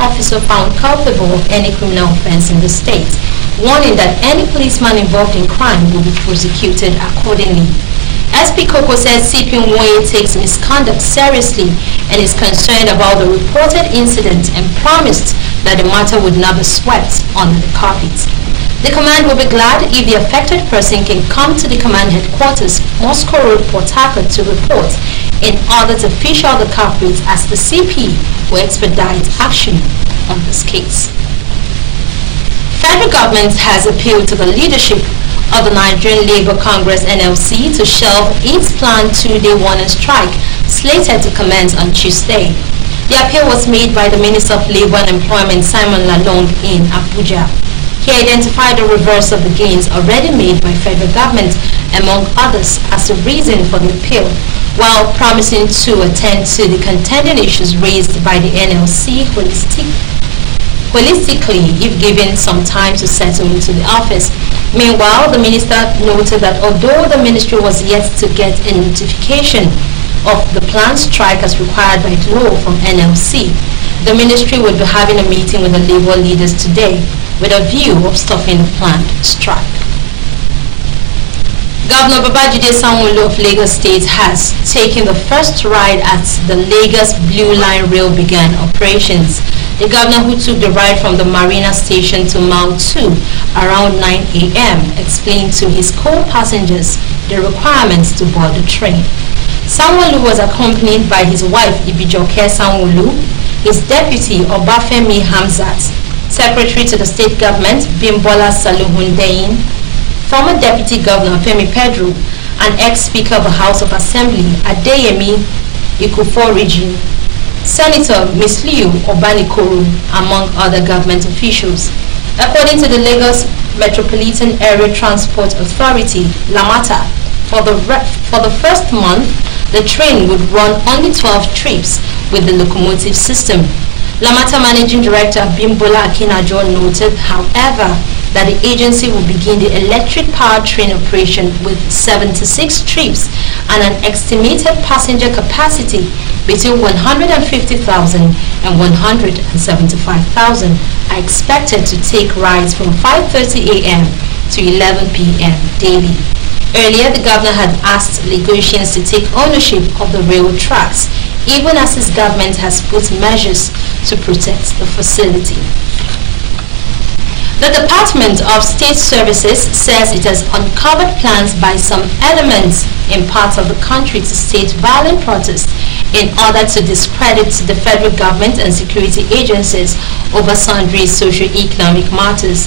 officer found culpable of any criminal offense in the state, warning that any policeman involved in crime will be prosecuted accordingly. SP Koko says CP Nwoye takes misconduct seriously and is concerned about the reported incident and promised that the matter would not be swept under the carpet. The command will be glad if the affected person can come to the command headquarters, Moscow Road, Port Harcourt, to report in order to fish out the culprits, as the CP will expedite action on this case. Federal government has appealed to the leadership of the Nigerian Labour Congress NLC to shelve its planned two-day warning strike slated to commence on Tuesday. The appeal was made by the Minister of Labour and Employment, Simon Lalong, in Abuja. He identified the reverse of the gains already made by federal government, among others, as the reason for the appeal, while promising to attend to the contending issues raised by the NLC holistically if given some time to settle into the office. Meanwhile, the minister noted that although the ministry was yet to get a notification of the planned strike as required by law from NLC, the ministry will be having a meeting with the labor leaders today with a view of stopping the planned strike. Governor Babajide Sanwo-Olu of Lagos State has taken the first ride at the Lagos Blue Line Rail began operations. The governor, who took the ride from the Marina Station to Mile 2 around 9 a.m., explained to his co-passengers the requirements to board the train. Sanwo-Olu was accompanied by his wife Ibijoke Sanwo-Olu, his deputy Obafemi Hamzat, secretary to the state government Bimbola Saluhundein, former deputy governor Femi Pedro, and ex-speaker of the House of Assembly Adeyemi Ikufo-Region, Senator Misliu Obanikoro, among other government officials. According to the Lagos Metropolitan Area Transport Authority, LAMATA, for the first month, the train would run only 12 trips with the locomotive system. LAMATA Managing Director Bimbola Akinajo noted, however, that the agency will begin the electric powered train operation with 76 trips, and an estimated passenger capacity between 150,000 and 175,000 are expected to take rides from 5:30 a.m. to 11 p.m. daily. Earlier, the governor had asked Lagosians to take ownership of the rail tracks, even as his government has put measures to protect the facility. The Department of State Services says it has uncovered plans by some elements in parts of the country to stage violent protests in order to discredit the federal government and security agencies over sundry socio-economic matters.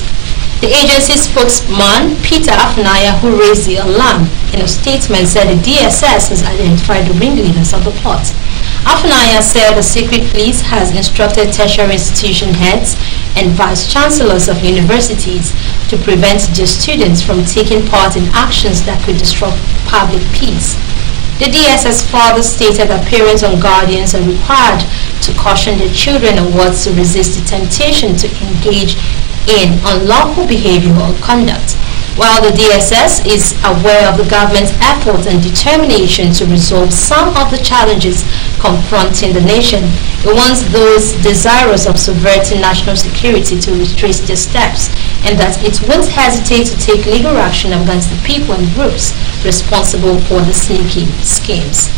The agency spokesman, Peter Afunaya, who raised the alarm in a statement, said the DSS has identified the ringleaders of the plot. Afunaya said the secret police has instructed tertiary institution heads and vice-chancellors of universities to prevent their students from taking part in actions that could disrupt public peace. The DSS further stated that parents and guardians are required to caution their children on what to resist the temptation to engage in unlawful behavior or conduct. While the DSS is aware of the government's efforts and determination to resolve some of the challenges confronting the nation, it wants those desirous of subverting national security to retrace their steps, and that it won't hesitate to take legal action against the people and groups responsible for the sneaky schemes.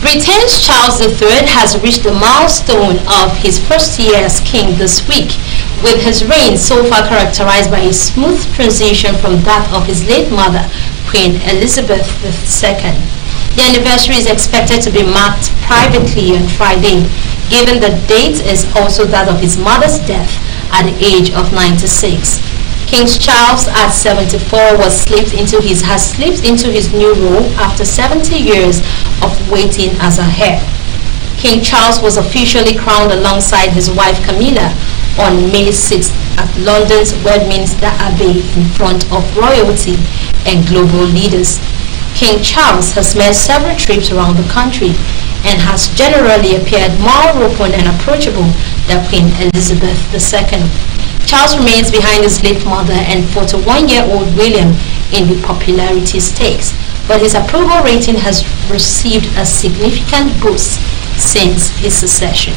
Britain's Charles III has reached the milestone of his first year as king this week, with his reign so far characterized by a smooth transition from that of his late mother, Queen Elizabeth II. The anniversary is expected to be marked privately on Friday, given the date is also that of his mother's death at the age of 96. King Charles, at 74, has slipped into his new role after 70 years of waiting as a heir. King Charles was officially crowned alongside his wife Camilla on May 6th at London's Westminster Abbey in front of royalty and global leaders. King Charles has made several trips around the country and has generally appeared more open and approachable than Queen Elizabeth II. Charles remains behind his late mother and 41-year-old William in the popularity stakes, but his approval rating has received a significant boost since his secession.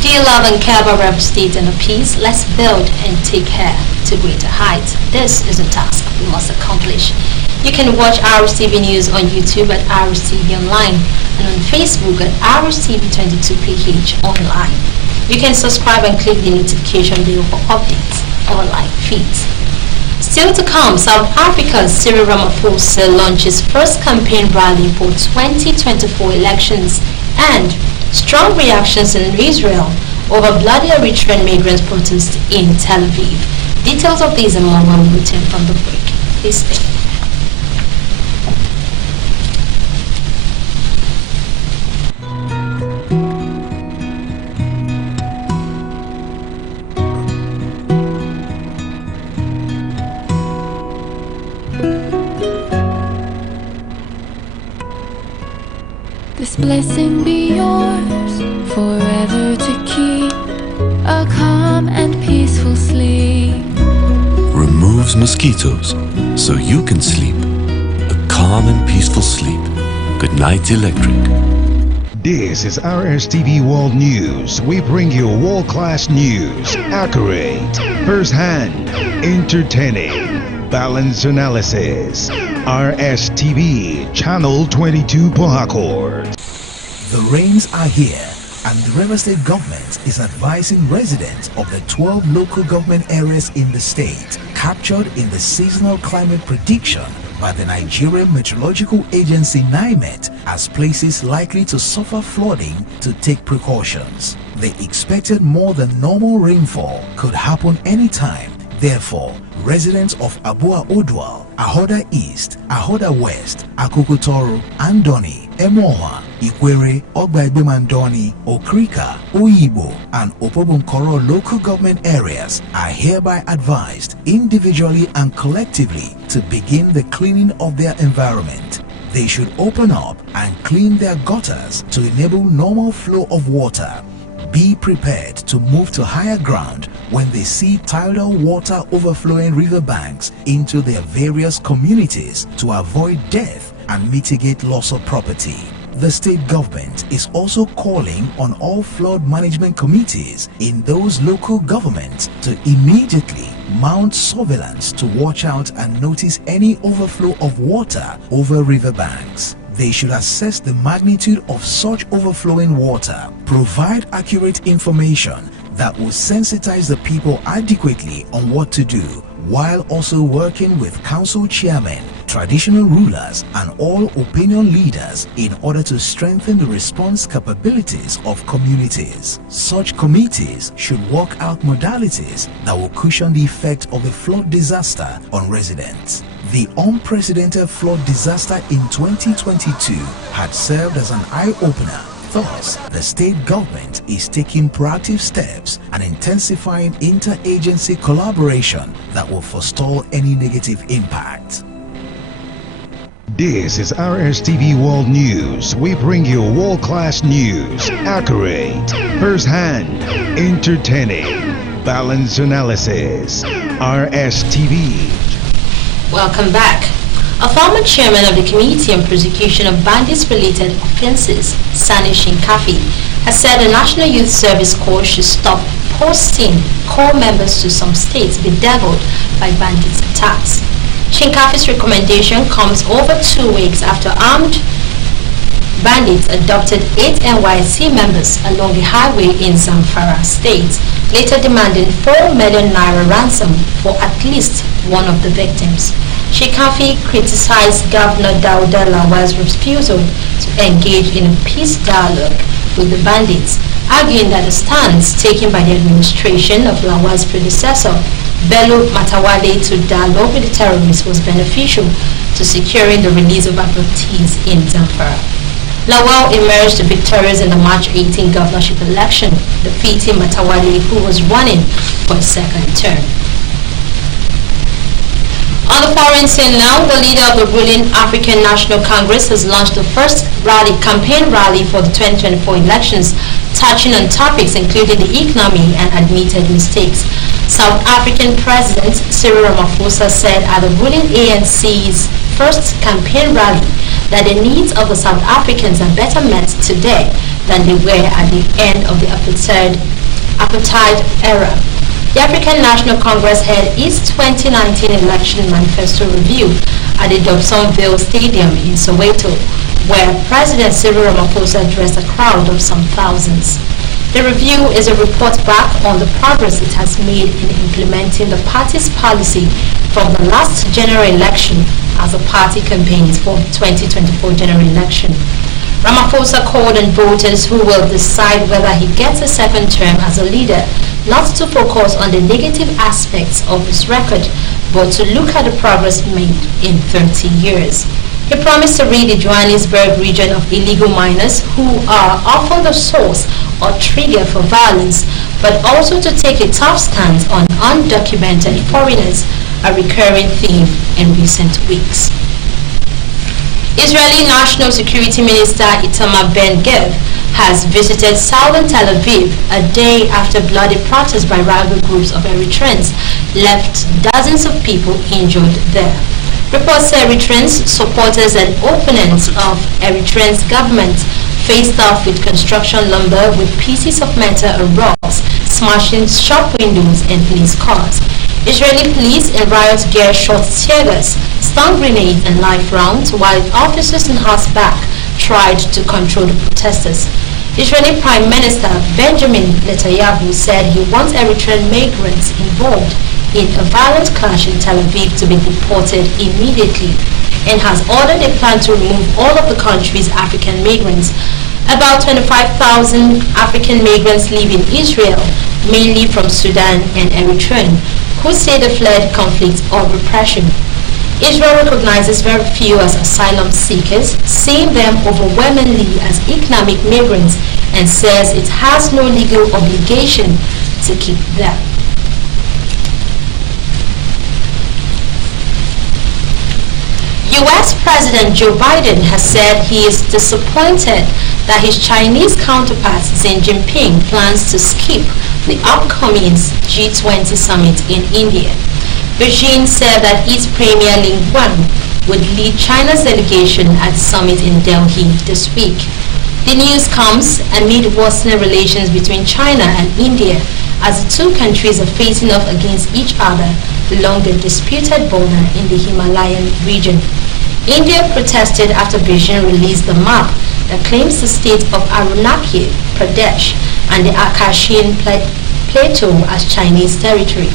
Dear love and care about RSTV and peace, let's build and take care to greater heights. This is a task we must accomplish. You can watch RSTV News on YouTube at RSTV Online and on Facebook at RSTV22PH Online. You can subscribe and click the notification bell for updates on live feeds. Still to come, South Africa's Cyril Ramaphosa launches first campaign rally for 2024 elections, and strong reactions in Israel over bloody Eritrean migrants protest in Tel Aviv. Details of these and more when we return from the break. Please stay. This blessing be yours forever to keep a calm and peaceful sleep. Removes mosquitoes so you can sleep a calm and peaceful sleep. Good night, Electric. This is RSTV World News. We bring you world-class news, accurate, first-hand, entertaining, balanced analysis. RSTV Channel 22 Port Harcourt. The rains are here, and the River State government is advising residents of the 12 local government areas in the state captured in the seasonal climate prediction by the Nigerian Meteorological Agency NIMET as places likely to suffer flooding to take precautions. The expected more than normal rainfall could happen anytime. Therefore, residents of Abua Odwal, Ahoda East, Ahoda West, Akukutoro, Andoni, Emoha, Ikwere, Ogbaibimandoni, Okrika, Oyibo, and Opobunkoro local government areas are hereby advised individually and collectively to begin the cleaning of their environment. They should open up and clean their gutters to enable normal flow of water. Be prepared to move to higher ground when they see tidal water overflowing riverbanks into their various communities to avoid death and mitigate loss of property. The state government is also calling on all flood management committees in those local governments to immediately mount surveillance to watch out and notice any overflow of water over riverbanks. They should assess the magnitude of such overflowing water, provide accurate information that will sensitize the people adequately on what to do, while also working with council chairmen, traditional rulers, and all opinion leaders in order to strengthen the response capabilities of communities. Such committees should work out modalities that will cushion the effect of the flood disaster on residents. The unprecedented flood disaster in 2022 had served as an eye-opener. Thus, the state government is taking proactive steps and intensifying inter-agency collaboration that will forestall any negative impact. This is RSTV World News. We bring you world-class news, accurate, first-hand, entertaining, balanced analysis. RSTV. Welcome back. A former chairman of the Committee on Prosecution of Bandits-Related Offences, Sani Shinkafi, has said the National Youth Service Corps should stop hosting core members to some states bedeviled by bandits' attacks. Shinkafi's recommendation comes over 2 weeks after armed bandits abducted 8 NYC members along the highway in Zamfara state, later demanding 4 million naira ransom for at least one of the victims. Shinkafi criticized Governor Dauda Lawal's refusal to engage in a peace dialogue with the bandits, arguing that the stance taken by the administration of Lawal's predecessor, Bello Matawale, to dialogue with the terrorists was beneficial to securing the release of abductees in Zamfara. Lawal emerged victorious in the March 18 governorship election, defeating Matawale, who was running for a second term. On the foreign scene now, the leader of the ruling African National Congress has launched the first campaign rally for the 2024 elections, touching on topics including the economy and admitted mistakes. South African President Cyril Ramaphosa said at the ruling ANC's first campaign rally that the needs of the South Africans are better met today than they were at the end of the apartheid era. The African National Congress held its 2019 election manifesto review at the Dobsonville Stadium in Soweto, where President Cyril Ramaphosa addressed a crowd of some thousands. The review is a report back on the progress it has made in implementing the party's policy from the last general election as the party campaigns for the 2024 general election. Ramaphosa called on voters who will decide whether he gets a second term as a leader not to focus on the negative aspects of his record, but to look at the progress made in 30 years. He promised to rid the Johannesburg region of illegal miners who are often the source or trigger for violence, but also to take a tough stance on undocumented foreigners, a recurring theme in recent weeks. Israeli National Security Minister Itamar Ben-Gvir has visited southern Tel Aviv a day after bloody protests by rival groups of Eritreans left dozens of people injured there. Reports say Eritreans, supporters and opponents of Eritrean's government faced off with construction lumber with pieces of metal and rocks, smashing shop windows and police cars. Israeli police in riot gear shot tear gas, stun grenades and live rounds, while officers in horseback tried to control the protesters. Israeli Prime Minister Benjamin Netanyahu said he wants Eritrean migrants involved in a violent clash in Tel Aviv to be deported immediately, and has ordered a plan to remove all of the country's African migrants. About 25,000 African migrants live in Israel, mainly from Sudan and Eritrea, who say they fled conflict or repression. Israel recognizes very few as asylum seekers, seeing them overwhelmingly as economic migrants, and says it has no legal obligation to keep them. U.S. President Joe Biden has said he is disappointed that his Chinese counterpart Xi Jinping plans to skip the upcoming G20 summit in India. Beijing said that its Premier Li Qiang would lead China's delegation at the summit in Delhi this week. The news comes amid worsening relations between China and India as the two countries are facing off against each other along the disputed border in the Himalayan region. India protested after Beijing released the map that claims the state of Arunachal Pradesh and the Akashian Plateau as Chinese territory.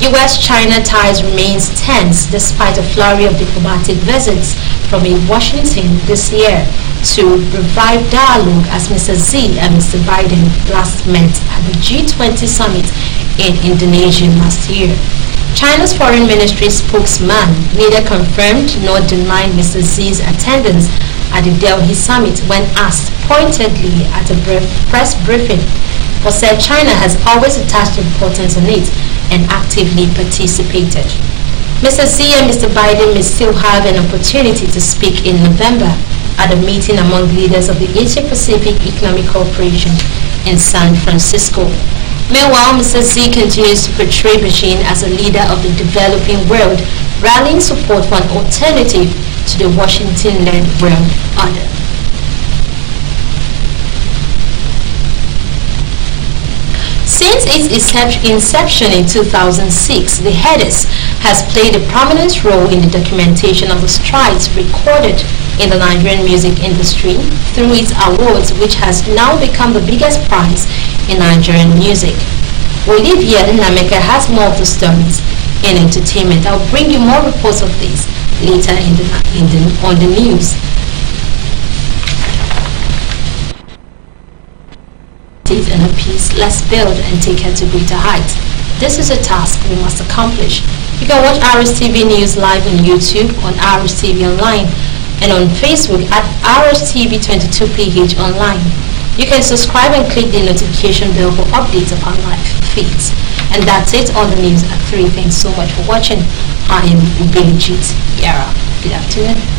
U.S.-China ties remains tense despite a flurry of diplomatic visits from Washington this year to revive dialogue as Mr. Xi and Mr. Biden last met at the G20 summit in Indonesia last year. China's foreign ministry spokesman neither confirmed nor denied Mr. Xi's attendance at the Delhi summit when asked pointedly at a press briefing, but said China has always attached importance on it and actively participated. Mr. Xi and Mr. Biden may still have an opportunity to speak in November at a meeting among leaders of the Asia-Pacific Economic Cooperation in San Francisco. Meanwhile, Mr. Xi continues to portray Beijing as a leader of the developing world, rallying support for an alternative to the Washington-led world order. Since its inception in 2006, the HEDIS has played a prominent role in the documentation of the strides recorded in the Nigerian music industry through its awards, which has now become the biggest prize in Nigerian music. Olivia Nameka has more of the stories in entertainment. I'll bring you more reports of this later on the news. In a piece, let's build and take her to greater heights. This is a task we must accomplish. You can watch RSTV News live on YouTube, on RSTV Online, and on Facebook at RSTV22PH Online. You can subscribe and click the notification bell for updates of our live feeds. And that's it on the news at 3. Thanks so much for watching. I am Ubelijit Yara. Good afternoon.